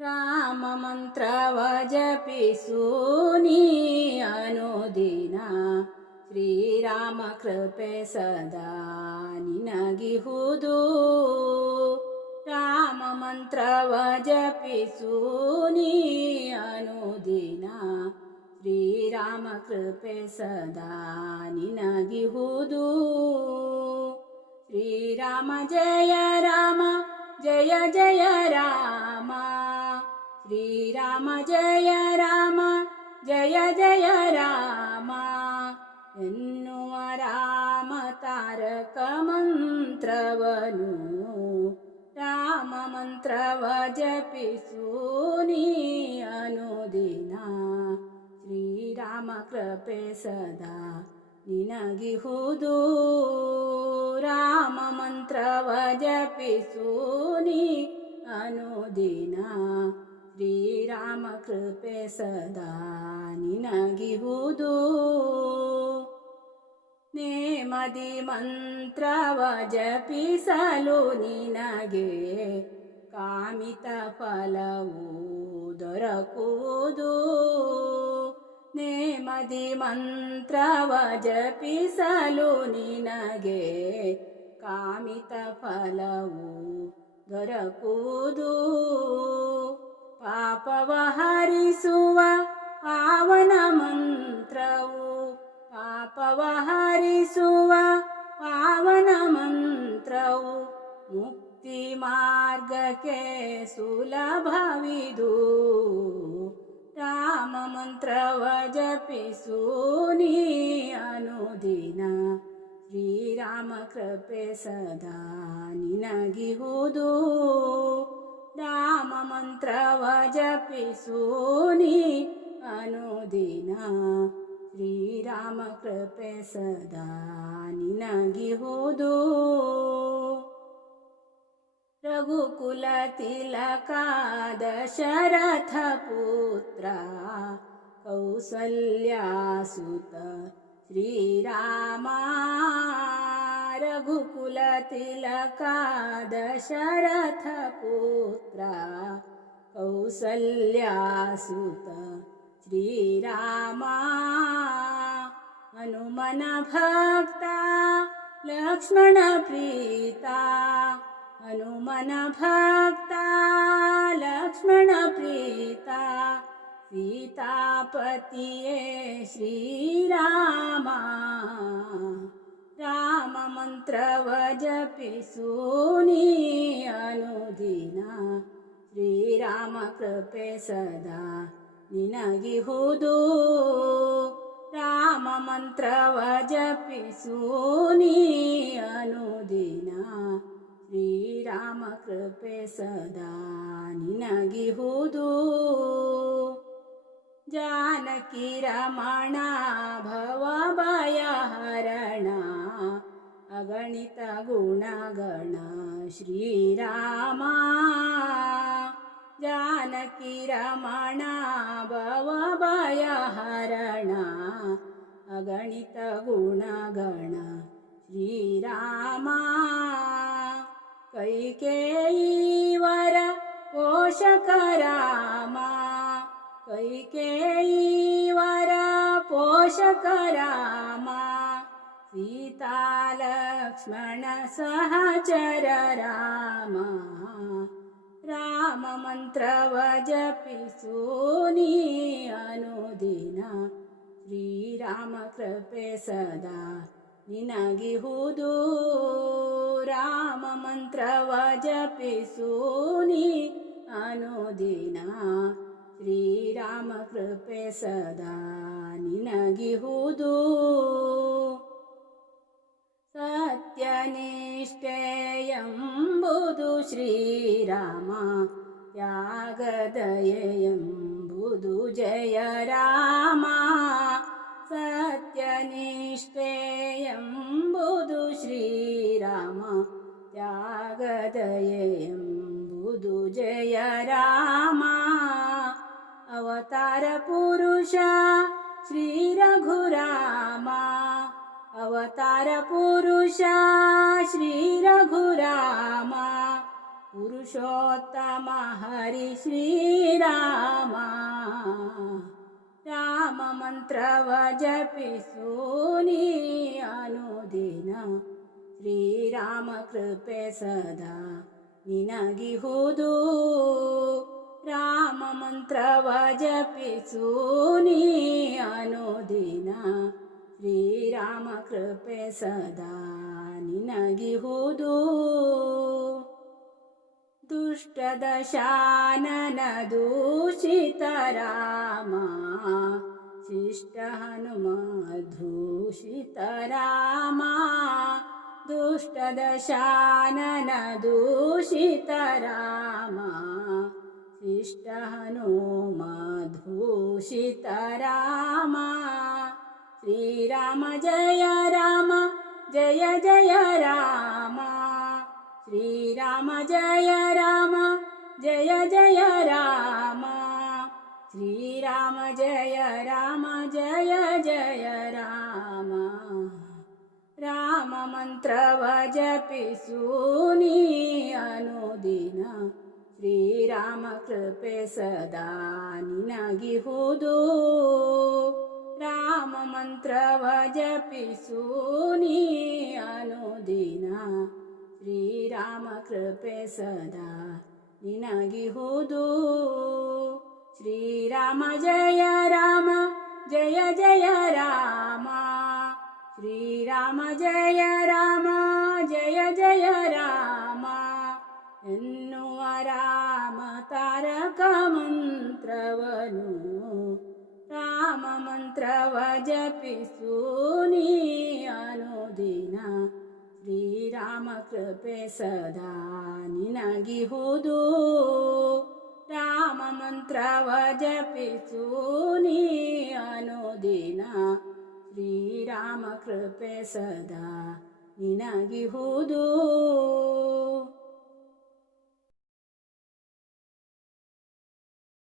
ರಾಮಮಂತ್ರವ ಜಪಿಸೂನಿ ಅನುದಿನ. ಶ್ರೀರಾಮ ಕೃಪೆ ಸದಾ ನಿನಗಿಹುದು. ರಾಮ ಮಂತ್ರವ ಜಪಿಸೂನಿ ಅನುದಿನ. ಶ್ರೀರಾಮ ಕೃಪೆ ಸದಾ ನಿನಗಿಹುದು. ಶ್ರೀರಾಮ ಜಯ ರಾಮ, ಜಯ ಜಯ ರಾಮ. ಶ್ರೀರಾಮ ಜಯ ರಾಮ ಜಯ ಜಯ ರಾಮ ಎನ್ನುವ ರಾಮ ತಾರಕ ಮಂತ್ರವನು ರಾಮ ಮಂತ್ರವ ಜಪಿಸೂನಿ ಅನುದಿನ ಶ್ರೀರಾಮ ಕೃಪೆ ಸದಾ ನಿನಗಿಹುದು ರಾಮ ಮಂತ್ರವ ಜಪಿಸೂನಿ ಅನುದಿನ ಶ್ರೀರಾಮ ಕೃಪೆ ಸದಾ ನಿನಗಿಹುದು. ನೇಮದಿ ಮಂತ್ರವ ಜಪಿಸಲು ನಿನಗೆ ಕಾಮಿತ ಫಲವು ದೊರಕುವುದು. ನೇಮದಿ ಮಂತ್ರವ ಜಪಿಸಲು ನಿನಗೆ ಕಾಮಿತ ಫಲವು ದೊರಕುವುದು. ಪಾಪವ ಹರಿಸುವ ಪಾವನ ಮಂತ್ರವು ಪಾಪವ ಹರಿಸುವ ಪಾವನ ಮಂತ್ರವು ಮುಕ್ತಿ ಮಾರ್ಗಕ್ಕೆ ಸುಲಭವಿದು ರಾಮ ಮಂತ್ರವ ಜಪಿಸೂನಿ ಅನುದಿನ ಶ್ರೀರಾಮ ಕೃಪೆ ಸದಾ ನಿನಗಿಹುದು ರಾಮ ಮಂತ್ರವ ಜಪಿಸೂನಿ ಅನುದಿನ ಶ್ರೀರಾಮ ಕೃಪೆ ಸದಾ ನಿನಗಿಹುದು राममन्त्रभजपि सूनि अनुदिना। श्रीरामकृपे सदानि न गिहोदो रघुकुलतिलकादशरथपुत्रा कौसल्यासुत श्रीरामा। रघुकुलतिलकादशरथपुत्रा कौसल्यासुत श्रीरामा। हनुमनभक्ता लक्ष्मणप्रीता हनुमनभक्ता लक्ष्मणप्रीता सीतापतिये श्रीरामा। ರಾಮ ಮಂತ್ರವ ಜಪಿಸೂನಿ ಅನುದಿನ. ಶ್ರೀರಾಮ ಕೃಪೆ ಸದಾ ನಿನಗಿಹುದು. ರಾಮ ಮಂತ್ರವ ಜಪಿಸೂನಿ ಅನುದಿನ. ಶ್ರೀರಾಮ ಕೃಪೆ ಸದಾ ನಿನಗಿಹುದು. ಜಾನಕಿ ರಮಣ ಭವ ಭಯಹರಣ. अगणित श्रीरामा श्रीराम जानकी रमणा भवभयहरण अगणित गुणगण कैकेयीवर कैके ईवर पोषकर सीतालक्ष्मणसहचर राम राममन्त्रवजपिसोनि अनुदिन। श्रीरामकृपे सदा नीनगिहुदो। राममन्त्रवजपिसोनि अनुदिन। श्रीरामकृपे सदा निनगिहुदू। ಸತ್ಯನಿಷ್ಠೆಯಂಬುದು ಶ್ರೀರಾಮ ತ್ಯಾಗದಯೆಂಬುದು ಜಯ ರಾಮ ಸತ್ಯನಿಷ್ಠೆಯಂಬುದು ಶ್ರೀರಾಮ ತ್ಯಾಗದಯೆಂಬುದು ಜಯ ರಾಮ ಅವತಾರ ಪುರುಷ ಶ್ರೀ ರಘುರಾಮ अवतारपुरुषा पुरुष श्रीरघुराम पुरुषोत्तम हरि श्रीराम। राममन्त्र वजपीसोनि अनुदिन श्रीरामकृपे सदा नगिहुदू राममन्त्र वजपीसोनि अनुदिना ಸದಾ ನಿನಗಿಹುದು ರಾಮ ಮಂತ್ರವ ಜಪಿಸು ನೀ ಅನುದಿನ ಶ್ರೀರಾಮ ಕೃಪೆ ಸದಾ ನಿನಗಿಹುದು दुष्टदशानन दूषित राम शिष्ट हनुमधूषित राम दुष्टदशानन दूषित राम शिष्ट हनुमधूषित राम श्रीराम जय राम जय जय राम। श्रीराम जय राम जय जय राम। श्रीराम जय राम जय जय राम। राममन्त्रभजपिसूनि अनुदिन। श्रीरामकृपे सदानि न राम मन्त्र अनुदिना श्रीरामकृपे सदा सदागिहुदो श्रीराम जय राम जय जय राम। श्रीराम जय राम जय जय राम। एम तारकमन्त्रवनु। ರಾಮ ಎನ್ನುವ ರಾಮ ತಾರಕ ಮಂತ್ರವನು ರಾಮ ಮಂತ್ರವ ಜಪಿಸು ನೀ ಅನುದಿನ ಶ್ರೀರಾಮ ಕೃಪೆ ಸದಾ ನಿನಗಿಹುದು ರಾಮ ಮಂತ್ರವ ಜಪಿಸು ನೀ ಅನುದಿನ ಶ್ರೀರಾಮ ಕೃಪೆ ಸದಾ ನಿನಗಿಹುದು